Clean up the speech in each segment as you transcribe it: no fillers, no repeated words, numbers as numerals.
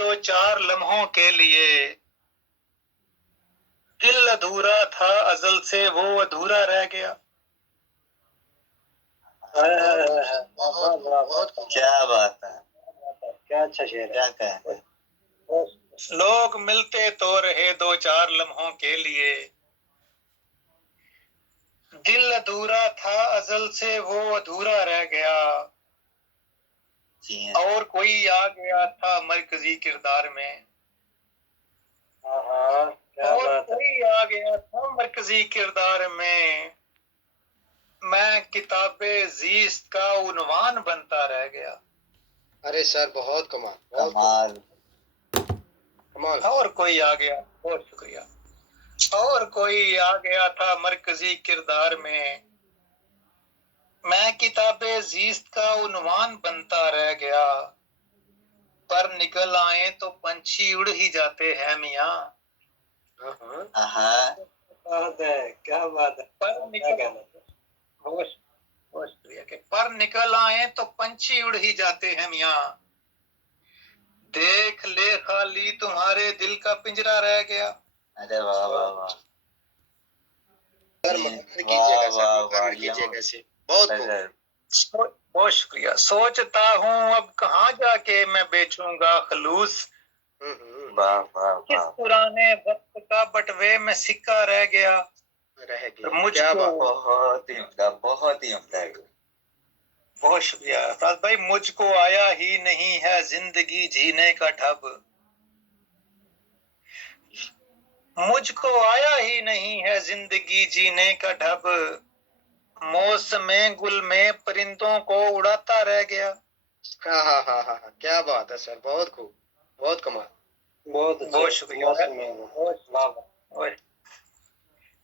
دو چار لمحوں کے لیے، دل ادھورا تھا ازل سے وہ ادھورا رہ گیا۔ کیا بات ہے، کیا اچھا شعر ہے، کیا کہتے ہیں۔ لوگ ملتے تو رہے دو چار لمحوں کے لیے، دل ادھورا تھا ازل سے وہ ادھورا رہ گیا۔ جی ہاں۔ اور کوئی آ گیا تھا مرکزی کردار میں، کیا اور بات ہے۔ کوئی آ گیا تھا مرکزی کردار میں، میں کتاب زیست کا عنوان بنتا رہ گیا۔ ارے سر بہت کمال، بہت کمال۔ کمال۔ اور کوئی آ گیا، بہت شکریہ۔ اور کوئی آ گیا تھا مرکزی کردار میں، میں کتاب زیست کا عنوان بنتا رہ گیا۔ پر نکل آئے تو پنچھی اڑ ہی جاتے ہیں میاں، ہاں بات ہے، کیا بات ہے۔ پر کیا نکل کہنا۔ بہت شکریہ کہ پر نکل آئے تو پنچھی اڑ ہی جاتے ہیں میاں، دیکھ لے خالی تمہارے دل کا پنجرا رہ گیا۔ ارے واہ واہ واہ، سر مکان کیجیے گا، سر مکان یہ کیجیے گا سے، بہت خوب۔ بہت شکریہ۔ سوچتا ہوں اب کہاں جا کے میں بیچوں گا خلوص، واہ واہ کس واہ، پرانے وقت کا بٹوے میں سکہ رہ گیا۔ رہ گیا، مجھ کیا کو بات۔ بہت ہی عمدہ، بہت ہی عمدہ۔ بہت شکریہ افراز بھائی، مجھ کو آیا ہی نہیں ہے زندگی جینے کا ڈھب، مجھ کو آیا ہی نہیں ہے زندگی جینے کا ڈھب، موسم گل میں پرندوں کو اڑاتا رہ گیا۔ ہاں، کیا بات ہے سر، بہت خوب، بہت کمال، بہت اچھا۔ بہت شکریہ۔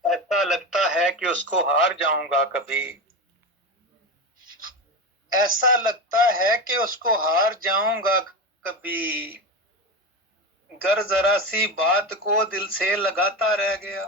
ایسا لگتا ہے کہ اس کو ہار جاؤں گا کبھی، ایسا لگتا ہے کہ اس کو ہار جاؤں گا کبھی، گر ذرا سی بات کو دل سے لگاتا رہ گیا۔